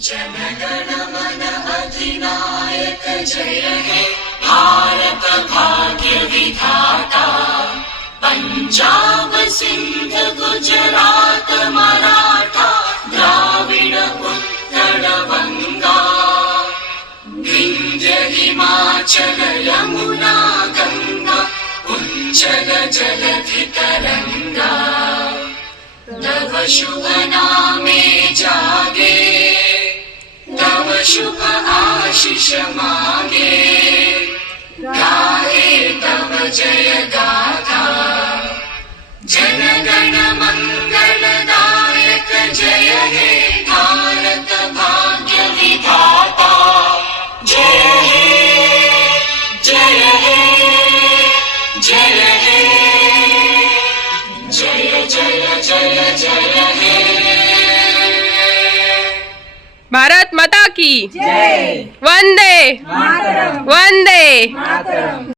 जनगण मन अधिनायक जय हे भारत भाग्य विधाता। पंजाब सिंध गुजरात मराठा द्राविड उत्कल बंगा। विंध्य हिमाचल यमुना गंगा उच्चल जलधि तरंगा। तव शुभ नामे जागे तव शुभ आशीष मांगे। गाहे तव जय गाथा जनगण मंगलदायक जय हे भारत भाग्य विधाता। जय हे जय हे जय हे जय जय जय जय हे। भारत माता की जय। वंदे मातरम। वंदे मातरम।